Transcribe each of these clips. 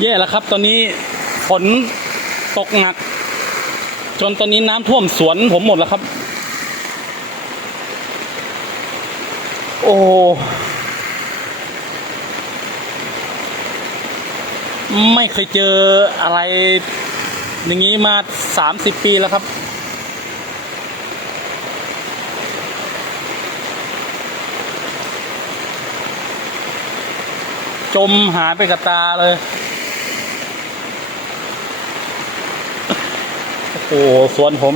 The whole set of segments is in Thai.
แย่แล้วครับ ตอนนี้ฝนตกหนัก จนตอนนี้น้ำท่วมสวนผมหมดแล้วครับ โอ้ไม่เคยเจออะไร อย่างนี้มาสามสิบปีแล้วครับ จมหายไปกับตาเลย อ้โหสวนผม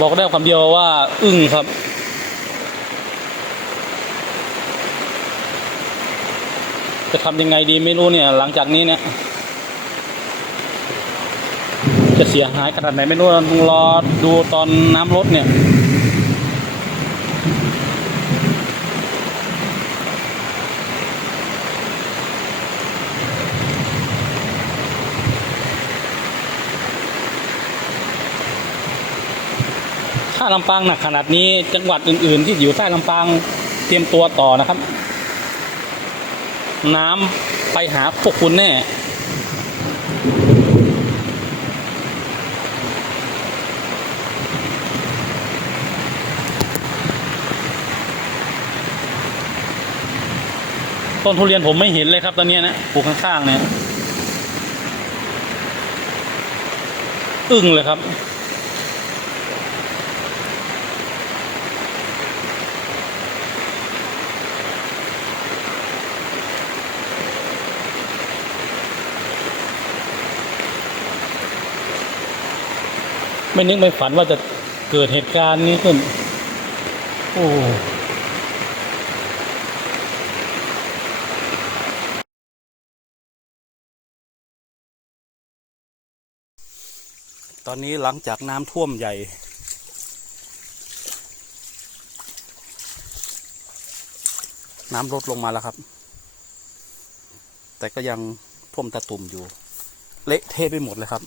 บอกได้คำเดียวว่า อึ้งครับจะทำยังไงดีไม่รู้เนี่ย หลังจากนี้เนี่ย จะเสียหายขนาดไหนไม่รู้ต้องรอดูตอนน้ำลดเนี่ยถ้าลำปางหนักขนาดนี้จังหวัดอื่น ๆ ที่อยู่ใต้ลำปางเตรียมตัวต่อนะครับ น้ำไปหาพวกคุณแน่ ต้นทุเรียนผมไม่เห็นเลยครับตอนนี้นะปลูกข้างๆเนี่ยอึ้งเลยครับ ไม่นึกไม่ฝันว่าจะเกิดเหตุการณ์นี้ขึ้น โอ้ ตอนนี้หลังจากน้ำท่วมใหญ่ น้ำลดลงมาแล้วครับ แต่ก็ยังท่วมตะตุ่มอยู่ เละเทะไปหมดเลยครับ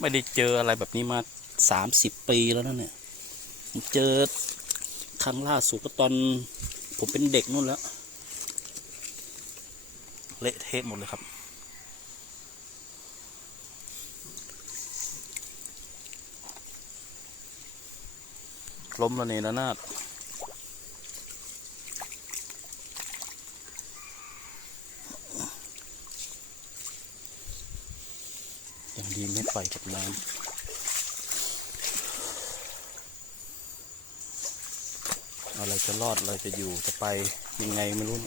ไม่ได้เจออะไรแบบนี้มาสามสิบปีแล้วนะเนี่ย เจอครั้งล่าสุดก็ตอนผมเป็นเด็กนู่นแล้ว เละเทะหมดเลยครับ ล้มระเนระนาดอย่างดีไม่ไปกับน้ำอะไรจะรอดอะไรจะอยู่จะไปยังไงไม่รู้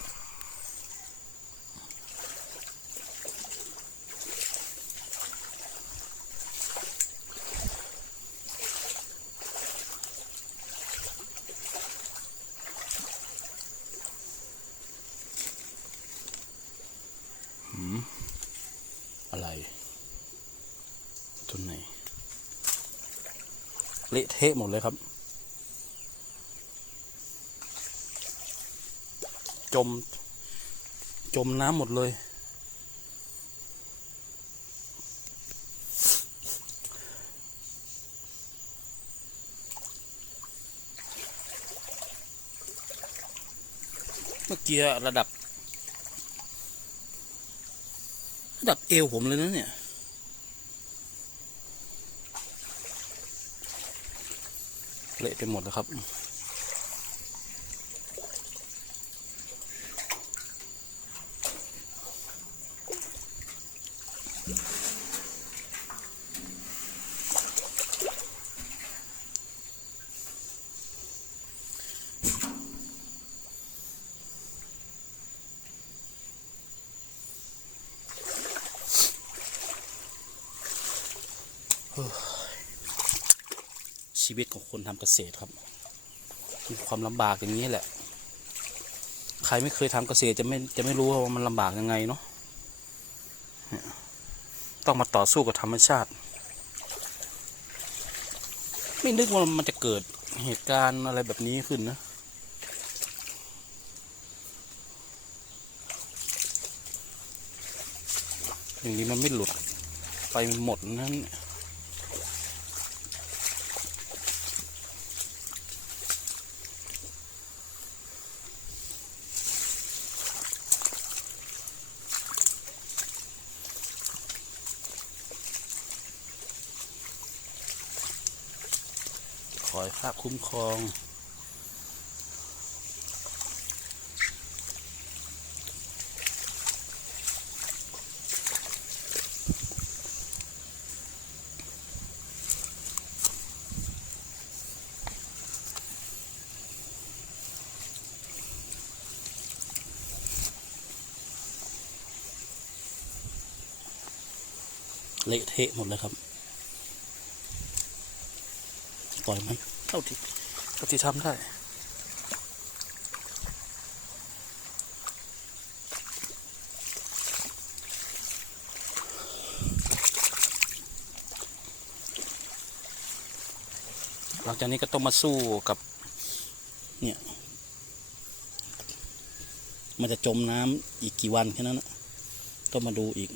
อะไรทุนไหน เละเทะหมดเลยครับ จม จมน้ำหมดเลยเมื่อกี้ระดับ ระ ดับเอวผมเลยนะเนี่ย เละไปหมดแล้วครับ ชีวิตของคนทำเกษตรครับมีความลำบากอย่างนี้แหละ ใครไม่เคยทำเกษตรจะไม่จะไม่รู้ว่ามันลำบากยังไงเนาะต้องมาต่อสู้กับธรรมชาติ ไม่นึกว่ามันจะเกิดเหตุการณ์อะไรแบบนี้ขึ้นนะอย่างนี้มันไม่หลุดไปหมดนั่น อให้พระคุ้มครอง เละเทะหมดเลยครับ ปล่อยมันเท่าที่เท่าที่ทำได้หลังจากนี้ก็ต้องมาสู้กับ เนี่ย มันจะจมน้ำอีกกี่วันแค่นั้นนะต้องมาดูอีก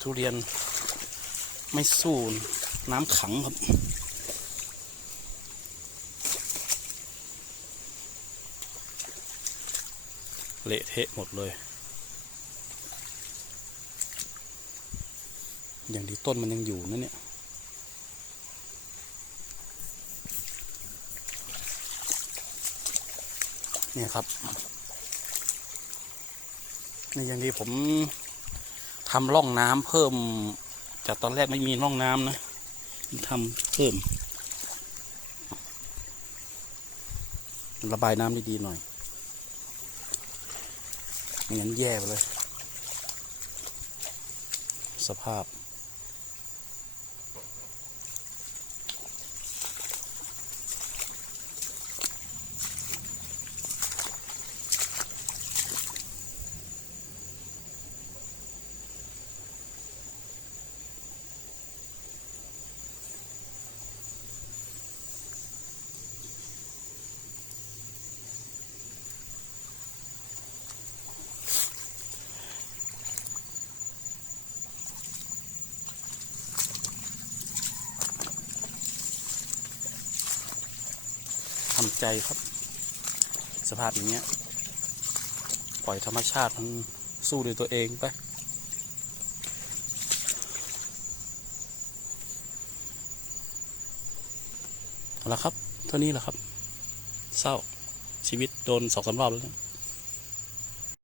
ทุเรียนไม่สู้ น้ำขังครับ เละเทะหมดเลย อย่างดีต้นมันยังอยู่นะเนี่ยเนี่ยครับนี่อย่างดีผมทำร่องน้ำเพิ่มจากตอนแรกไม่มีร่องน้ำนะ ทำเพิ่ม ระบายน้ำดีดีหน่อยไม่งั้นแย่ไปเลย สภาพ ใจครับ สภาพอย่างเงี้ย ปล่อยธรรมชาติมันสู้ด้วยตัวเองไปเอาละครับ เท่านี้แหละครับ เศร้าชีวิตโดนสองสารอบแล้ว